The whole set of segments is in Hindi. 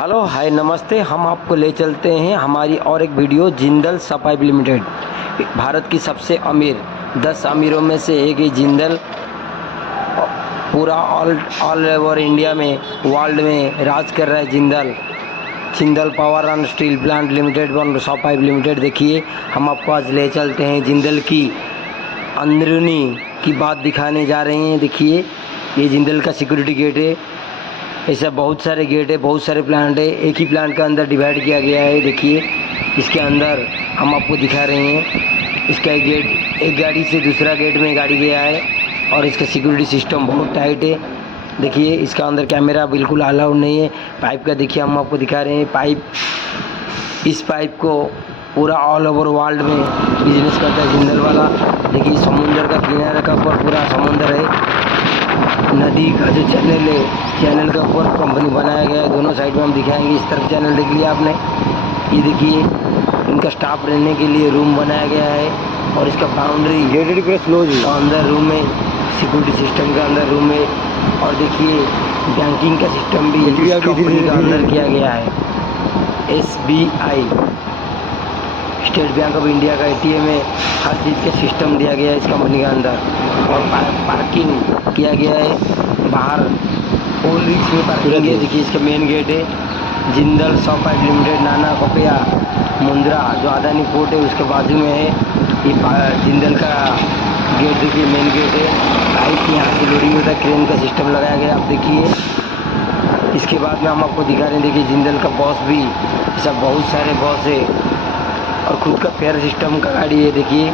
हेलो हाय नमस्ते। हम आपको ले चलते हैं हमारी और एक वीडियो जिंदल सपाइप लिमिटेड। भारत की सबसे अमीर 10 अमीरों में से एक ही जिंदल पूरा ऑल ओवर इंडिया में वर्ल्ड में राज कर रहा है। Jindal power and steel plant limited व सपाइप लिमिटेड। देखिए हम आपको आज ले चलते हैं जिंदल की अंदरूनी की बात दिखाने जा रहे हैं। देखिए ये जिंदल का सिक्योरिटी गेट है। ऐसा बहुत सारे गेट है, बहुत सारे प्लांट है, एक ही प्लांट का अंदर डिवाइड किया गया है। देखिए इसके अंदर हम आपको दिखा रहे हैं इसका एक गेट, एक गाड़ी से दूसरा गेट में गाड़ी गया है और इसका सिक्योरिटी सिस्टम बहुत टाइट है। देखिए इसका अंदर कैमरा बिल्कुल अलाउड नहीं है। पाइप का देखिए हम आपको दिखा रहे हैं। इस पाइप को पूरा ऑल ओवर वर्ल्ड में बिजनेस करता है जिंदल वाला। देखिए समुंदर का किनारे का ऊपर पूरा समुंदर है, नदी का जो चैनल है, चैनल के ऊपर कंपनी बनाया गया है। दोनों साइड में हम दिखाएंगे। इस तरफ चैनल देख लिया आपने। ये देखिए इनका स्टाफ रहने के लिए रूम बनाया गया है और इसका बाउंड्री अंदर रूम में सिक्योरिटी सिस्टम के अंदर रूम में। और देखिए बैंकिंग का सिस्टम भी इस कंपनी का अंदर किया गया है। SBI state bank of India का ATM है। हर चीज़ का सिस्टम दिया गया है इस कंपनी के अंदर। और पार्किंग किया गया है बाहर, ओल्ड रिक्स में पार्किंग है। देखिए इसका मेन गेट है जिंदल सपाइप लिमिटेड, नाना कपिया मुंद्रा जो अदानी पोर्ट है उसके बाजू में है। ये जिंदल का गेट देखिए, मेन गेट है। पाइप यहाँ से लोडिंग होता है, क्रेन का सिस्टम लगाया गया आप देखिए। इसके बाद में हम आपको दिखा रहे हैं। देखिए जिंदल का बॉस भी, ऐसा बहुत सारे बॉस है और खुद का फेयर सिस्टम का गाड़ी है। देखिए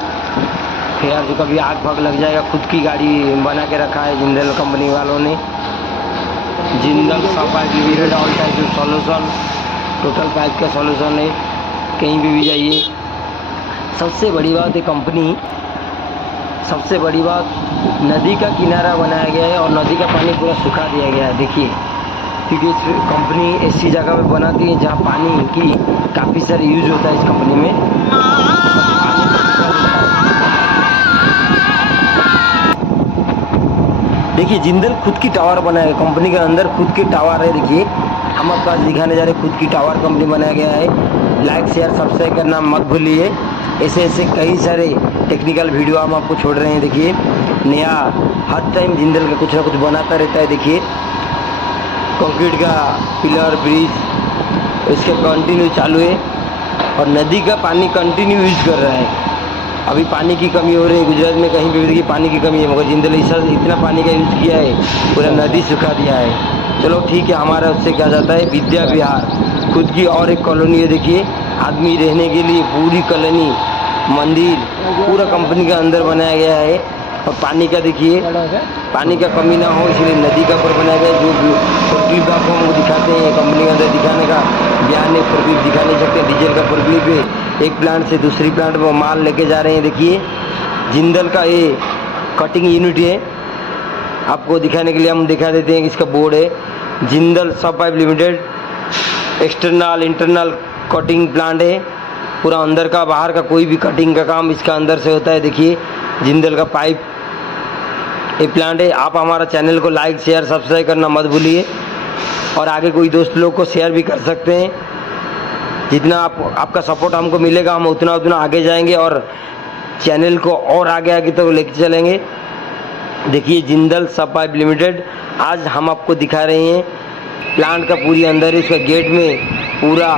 फेयर जो कभी आग फाग लग जाएगा, खुद की गाड़ी बना के रखा है जिंदल कंपनी वालों ने। जिंदल सपाइप limited all type of solution, total pipe का सॉल्यूशन है। कहीं भी जाइए। सबसे बड़ी बात है कंपनी, सबसे बड़ी बात नदी का किनारा बनाया गया है और नदी का पानी पूरा सुखा दिया गया है। देखिए क्योंकि कंपनी ऐसी जगह पे बनाती है जहाँ पानी की काफ़ी सारी यूज होता है इस कंपनी में। देखिए जिंदल खुद की टावर बनाया है कंपनी के अंदर, खुद की टावर है। देखिए हम आपको आज दिखाने जा रहे हैं खुद की टावर कंपनी बनाया गया है। लाइक शेयर सब्सक्राइब करना मत भूलिए। ऐसे कई सारे टेक्निकल वीडियो हम आपको छोड़ रहे हैं। देखिए नया हर टाइम जिंदल का कुछ ना कुछ बनाता रहता है। देखिए कंक्रीट का पिलर ब्रिज इसके कंटिन्यू चालू है और नदी का पानी कंटिन्यू यूज कर रहा है। अभी पानी की कमी हो रही है गुजरात में, कहीं पे भी देखिए पानी की कमी है, मगर जिंदल इतना पानी का यूज किया है पूरा नदी सुखा दिया है। चलो ठीक है, हमारा उससे क्या जाता है। विद्या विहार खुद की और एक कॉलोनी है। देखिए आदमी रहने के लिए पूरी कॉलोनी, मंदिर पूरा कंपनी का अंदर बनाया गया है। और पानी का देखिए, पानी का कमी ना हो इसलिए नदी का ऊपर बनाया गया। जो फोरक्लिप आपको हम दिखाते हैं कंपनी के अंदर दिखाने का बयान है। फोरक्लिप दिखा नहीं सकते, डीजल का फोरक्लिप है। एक प्लांट से दूसरी प्लांट में माल लेके जा रहे हैं। देखिए जिंदल का ये कटिंग यूनिट है, आपको दिखाने के लिए हम दिखा देते हैं कि इसका बोर्ड है जिंदल सपाइप limited external internal cutting plant है। पूरा अंदर का बाहर का कोई भी कटिंग का काम इसका अंदर से होता है। देखिए जिंदल का पाइप ये प्लांट है। आप हमारा चैनल को लाइक शेयर सब्सक्राइब करना मत भूलिए और आगे कोई दोस्त लोग को शेयर भी कर सकते हैं। जितना आपका सपोर्ट हमको मिलेगा हम उतना आगे जाएंगे और चैनल को और आगे तक तो लेके चलेंगे। देखिए जिंदल सपाइप लिमिटेड आज हम आपको दिखा रहे हैं प्लांट का पूरी अंदर ही उसका गेट में पूरा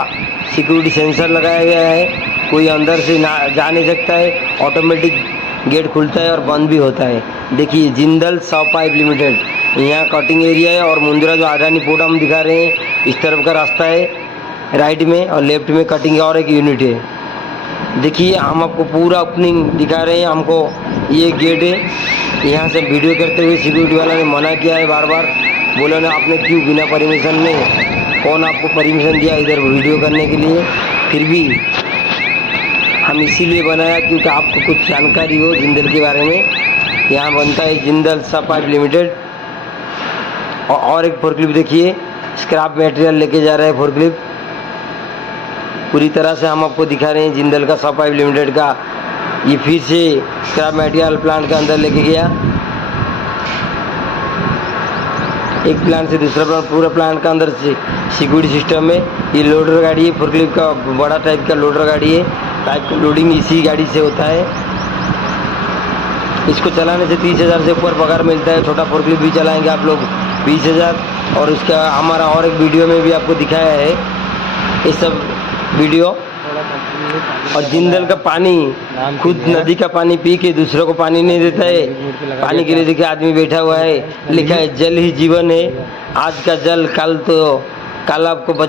सिक्योरिटी सेंसर लगाया गया है। कोई अंदर से ना जा नहीं सकता है, ऑटोमेटिक गेट खुलता है और बंद भी होता है। देखिए जिंदल सपाइप लिमिटेड यहाँ कटिंग एरिया है और मुंद्रा जो अदानी पोर्ट हम दिखा रहे हैं इस तरफ का रास्ता है राइट में, और लेफ्ट में कटिंग और एक यूनिट है। देखिए हम आपको पूरा ओपनिंग दिखा रहे हैं। हमको ये गेट है, यहाँ से वीडियो करते हुए सिक्योरिटी वाला ने मना किया है बार बार। बोला ना आपने क्यों बिना परमिशन में, कौन आपको परमिशन दिया इधर वीडियो करने के लिए। फिर भी हम इसीलिए बनाया क्योंकि आपको कुछ जानकारी हो जिंदल के बारे में। यहाँ बनता है जिंदल सपाइप लिमिटेड। और एक फोरक्लिप देखिए स्क्रैप मटेरियल लेके जा रहा है फोरक्लिप। पूरी तरह से हम आपको दिखा रहे हैं जिंदल का सपाइप लिमिटेड का। ये फिर से स्क्रैप मटेरियल प्लांट के अंदर लेके गया। एक प्लांट से दूसरा प्लांट, पूरा प्लांट का अंदर से सिक्योरिटी सिस्टम है। ये लोडर गाड़ी है, फोर्कलिफ्ट का बड़ा टाइप का लोडर गाड़ी है। पाइप का लोडिंग इसी गाड़ी से होता है। इसको चलाने से 30,000 से ऊपर पगार मिलता है। छोटा फोर्कलिफ्ट भी चलाएंगे आप लोग 20,000। और उसका हमारा और एक वीडियो में भी आपको दिखाया है ये सब वीडियो। और जिंदल का पानी, खुद नदी का पानी पी के दूसरों को पानी नहीं देता है। पानी के लिए देखिए आदमी बैठा हुआ है, लिखा है जल ही जीवन है। आज का जल कल आपको बचा